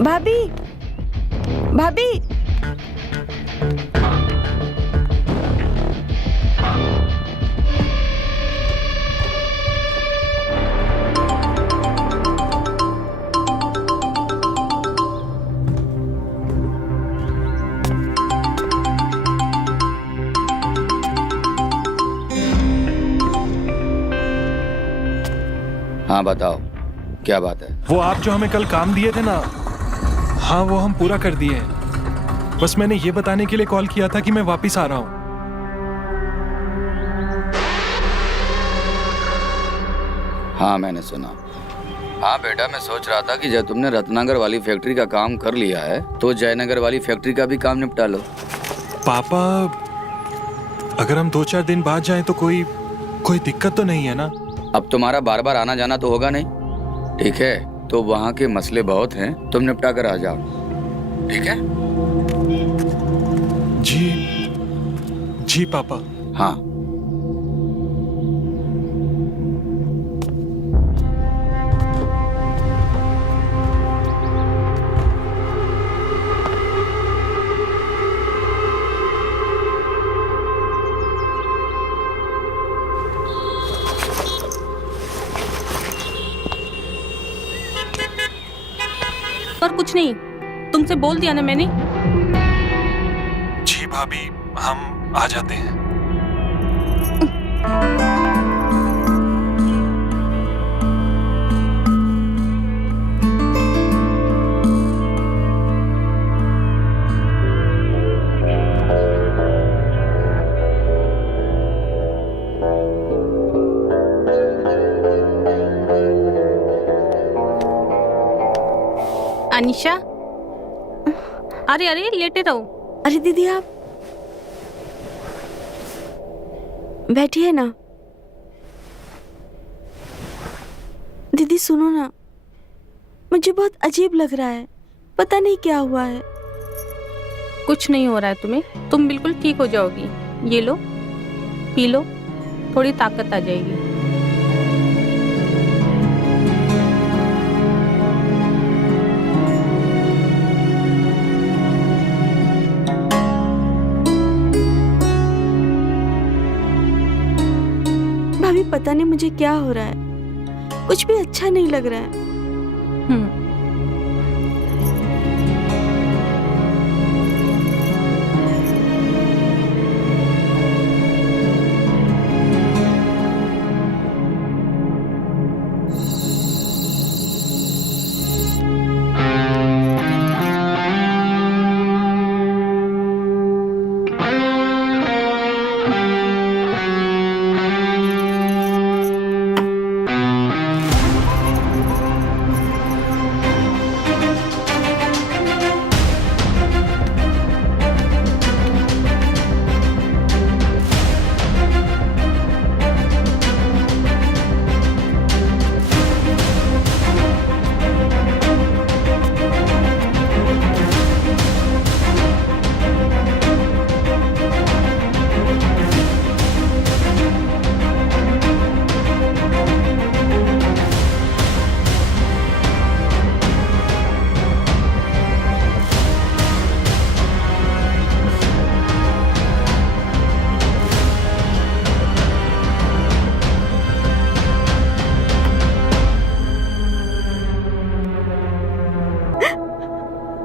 भाभी, भाभी। हाँ बताओ, क्या बात है? वो आप जो हमें कल काम दिए थे ना, हाँ वो हम पूरा कर दिए हैं। बस मैंने ये बताने के लिए कॉल किया था कि मैं वापस आ रहा हूँ। हाँ मैंने सुना। हाँ बेटा, मैं सोच रहा था कि जब तुमने रत्नागर वाली फैक्ट्री का काम कर लिया है तो जयनगर वाली फैक्ट्री का भी काम निपटा लो। पापा, अगर हम 2-4 दिन बाद जाएं तो कोई दिक्कत तो नहीं है ना? अब तुम्हारा बार बार आना जाना तो होगा नहीं, ठीक है? तो वहाँ के मसले बहुत हैं, तुम निपटा कर आ जाओ, ठीक है? जी पापा। हाँ। और कुछ नहीं, तुमसे बोल दिया ना मैंने। जी भाभी, हम आ जाते हैं। अनिशा, अरे अरे लेटे रहो। अरे दीदी, आप बैठिए ना। दीदी सुनो ना, मुझे बहुत अजीब लग रहा है, पता नहीं क्या हुआ है। कुछ नहीं हो रहा है तुम्हें, तुम बिल्कुल ठीक हो जाओगी। ये लो, पी लो, थोड़ी ताकत आ जाएगी। भाभी, पता नहीं मुझे क्या हो रहा है, कुछ भी अच्छा नहीं लग रहा है।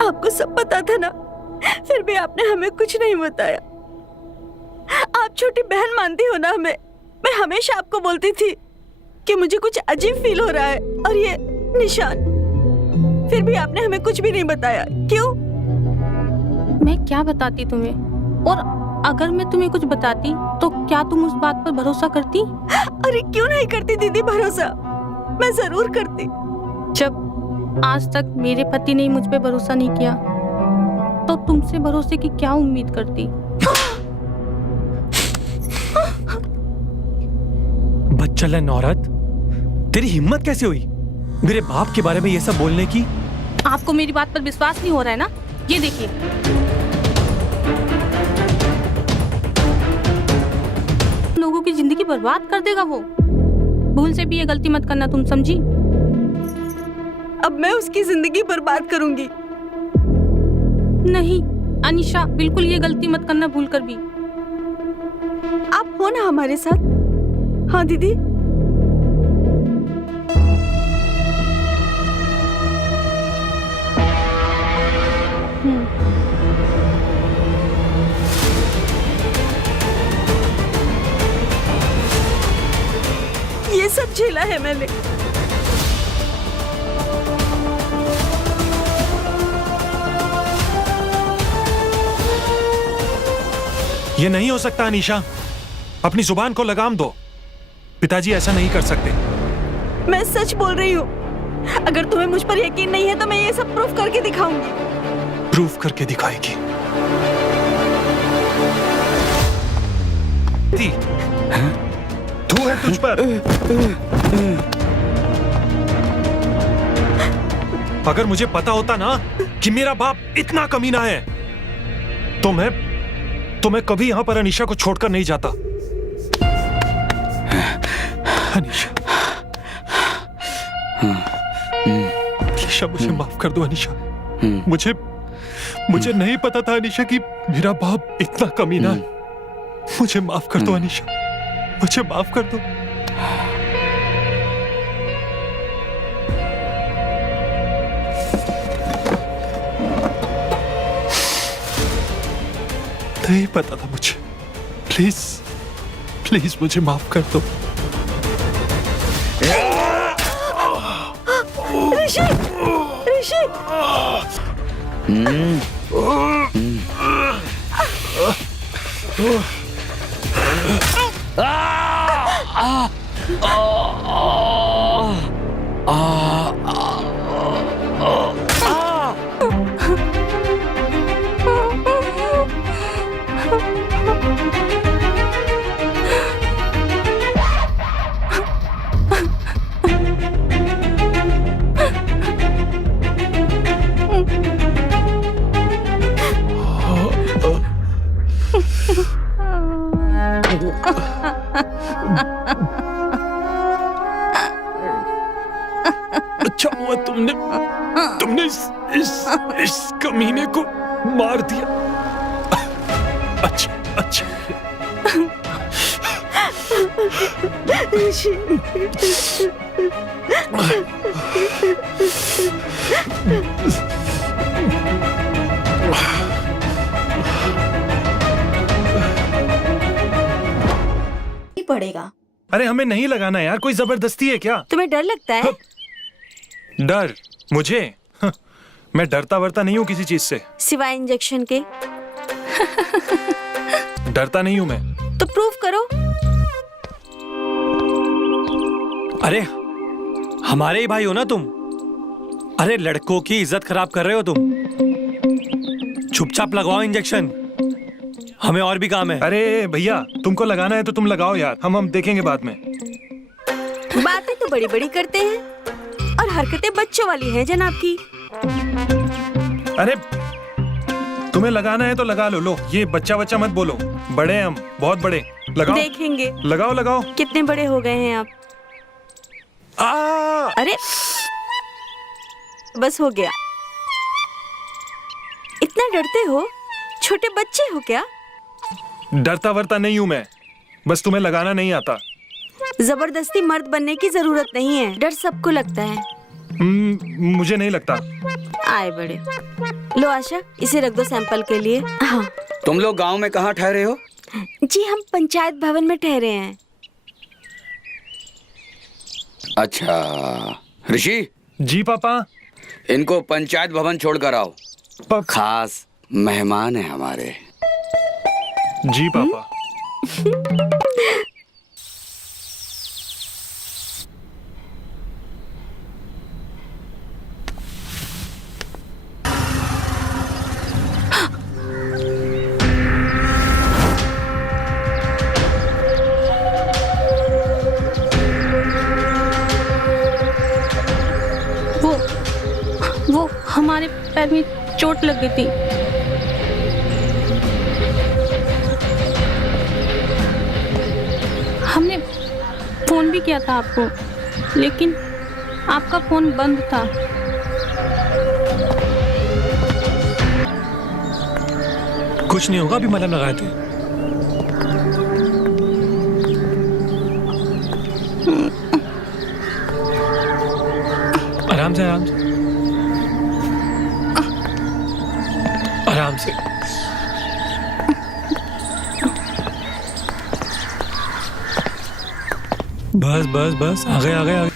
आपको सब पता था ना, फिर भी आपने हमें कुछ नहीं बताया। आप छोटी बहन मानती हो ना हमें। मैं हमेशा आपको बोलती थी कि मुझे कुछ अजीब फील हो रहा है, और ये निशान, फिर भी आपने हमें कुछ भी नहीं बताया। क्यों? मैं क्या बताती तुम्हें, और अगर मैं तुम्हें कुछ बताती तो क्या तुम उस बात पर भरोसा करती? अरे क्यों नहीं करती दीदी भरोसा, मैं जरूर करती। जब आज तक मेरे पति ने मुझ पे भरोसा नहीं किया तो तुमसे भरोसे की क्या उम्मीद करती? बच्चलन औरत, तेरी हिम्मत कैसे हुई मेरे बाप के बारे में ये सब बोलने की? आपको मेरी बात पर विश्वास नहीं हो रहा है ना? ये देखिए, लोगों की जिंदगी बर्बाद कर देगा वो। भूल से भी ये गलती मत करना, तुम समझी? अब मैं उसकी जिंदगी बर्बाद करूंगी? नहीं अनिशा, बिल्कुल ये गलती मत करना भूल कर भी। आप हो ना हमारे साथ? हाँ दीदी। ये सब झेला है मैंने। ये नहीं हो सकता अनीशा, अपनी जुबान को लगाम दो। पिताजी ऐसा नहीं कर सकते। मैं सच बोल रही हूँ। अगर तुम्हें मुझ पर यकीन नहीं है तो मैं ये सब प्रूफ करके दिखाऊंगी। प्रूफ करके दिखाएगी? तू है तुझ पर। अगर मुझे पता होता ना कि मेरा बाप इतना कमीना है तो मैं कभी यहां पर अनीशा को छोड़कर नहीं जाता। अनीशा, अनीशा मुझे माफ कर दो अनीशा। मुझे नहीं पता था अनीशा कि मेरा बाप इतना कमीना है। मुझे माफ कर दो अनीशा, मुझे माफ कर दो। नहीं पता था मुझे। प्लीज प्लीज मुझे माफ कर दो। ऋषि, ऋषि। अच्छा हुआ तुमने इस कमीने को मार दिया। अच्छा। पड़ेगा। अरे हमें नहीं लगाना यार, कोई जबरदस्ती है क्या? तुम्हें डर लगता है? डर? मुझे? मैं डरता वरता नहीं हूँ किसी चीज से, सिवाय इंजेक्शन के। डरता नहीं हूँ मैं। तो प्रूफ करो। अरे हमारे ही भाई हो ना तुम। अरे लड़कों की इज्जत खराब कर रहे हो तुम। चुपचाप लगवाओ इंजेक्शन, हमें और भी काम है। अरे भैया, तुमको लगाना है तो तुम लगाओ यार, हम देखेंगे बाद में। बातें तो बड़ी बड़ी करते हैं और हरकतें बच्चों वाली हैं जनाब की। अरे तुम्हें लगाना है तो लगा लो। ये बच्चा मत बोलो, बड़े हैं हम, बहुत बड़े। लगाओ। देखेंगे। लगाओ। कितने बड़े हो गए हैं आप? अरे बस हो गया। इतना डरते हो? छोटे बच्चे हो क्या? डरता वरता नहीं हूँ मैं, बस तुम्हें लगाना नहीं आता। जबरदस्ती मर्द बनने की जरूरत नहीं है, डर सबको लगता है। मुझे नहीं लगता। आए बड़े। लो आशा, इसे रख दो सैंपल के लिए। हाँ। तुम लोग गांव में कहाँ ठहरे हो? जी हम पंचायत भवन में ठहरे हैं। अच्छा ऋषि। जी पापा। इनको पंचायत भवन छोड़कर आओ, खास मेहमान है हमारे। जी पापा। वो हमारे पैर में चोट लग गई थी। हमने फोन भी किया था आपको, लेकिन आपका फोन बंद था। कुछ नहीं होगा, अभी मलहम लगाए थे। आराम से आराम से आराम से। बस बस बस, आ गए आ गए आ गए।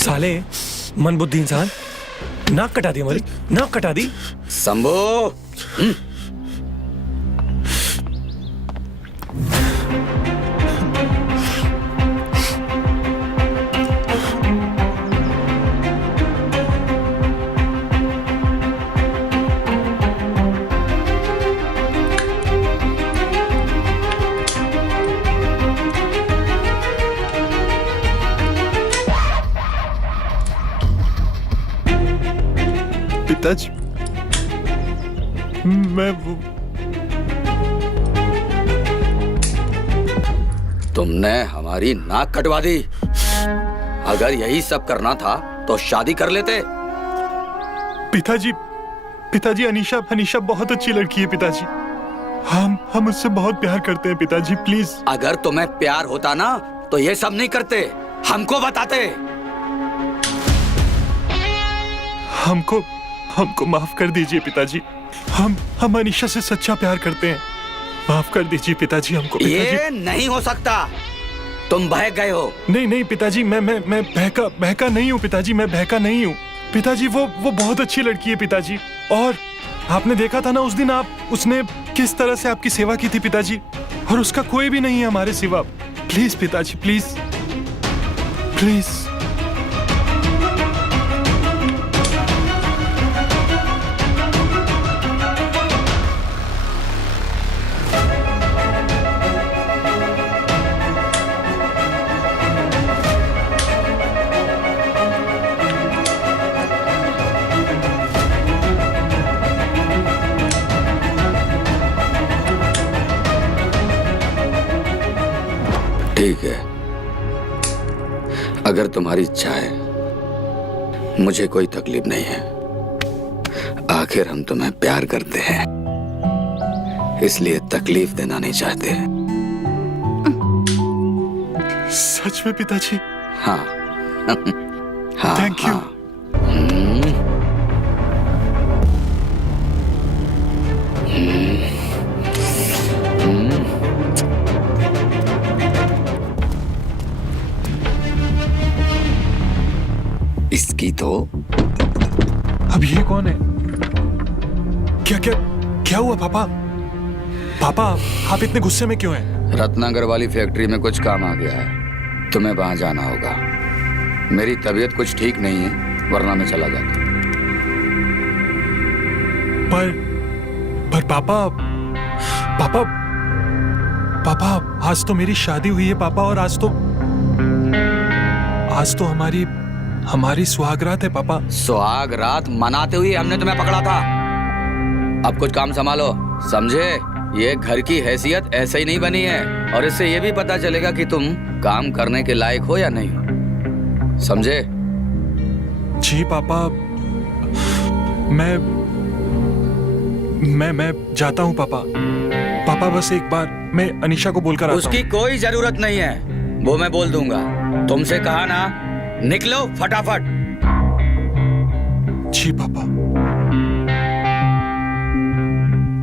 साले मन बुद्धि इंसान, नाक कटा दी हमारी, नाक कटा दी। शंभू, पिताजी, मैं तुमने हमारी नाक कटवा दी। अगर यही सब करना था तो शादी कर लेते। पिताजी, पिताजी अनीशा बहुत अच्छी लड़की है पिताजी। हम उससे बहुत प्यार करते हैं पिताजी, प्लीज। अगर तुम्हें प्यार होता ना तो ये सब नहीं करते, हमको बताते। हमको माफ कर दीजिए पिताजी। हम अनीशा से सच्चा प्यार करते हैं। माफ कर दीजिए पिताजी हमको। पिताजी, ये नहीं हो सकता, तुम बहक गए हो। नहीं पिताजी, मैं बहका नहीं हूँ पिताजी, मैं बहका नहीं हूँ पिताजी। वो बहुत अच्छी लड़की है पिताजी। और आपने देखा था ना उस दिन, उसने किस तरह से आपकी सेवा की थी पिताजी। और उसका कोई भी नहीं है हमारे सिवा। प्लीज पिताजी, प्लीज प्लीज। ठीक है, अगर तुम्हारी इच्छा है, मुझे कोई तकलीफ नहीं है। आखिर हम तुम्हें प्यार करते हैं, इसलिए तकलीफ देना नहीं चाहते। सच में पिताजी? हाँ हाँ, थैंक यू। हाँ। इसकी तो अब ये कौन है? क्या हुआ पापा? पापा, आप इतने गुस्से में क्यों हैं? रत्नागर वाली फैक्ट्री में कुछ काम आ गया है, तुम्हें वहां जाना होगा। मेरी तबीयत कुछ ठीक नहीं है, वरना मैं चला जाता। पर पापा, आज तो मेरी शादी हुई है पापा, और आज तो हमारी सुहागरात है पापा। सुहागरात मनाते हुए हमने तुम्हें पकड़ा था। अब कुछ काम संभालो, समझे? ये घर की हैसियत ऐसे ही नहीं बनी है, और इससे ये भी पता चलेगा कि तुम काम करने के लायक हो या नहीं हो, समझे? जी पापा, मैं जाता हूँ पापा। पापा, बस एक बार मैं अनीशा को बोलकर आता हूँ। उसकी कोई जरूरत नहीं है, वो मैं बोल दूंगा। तुमसे कहा ना, निकलो फटाफट। जी पापा।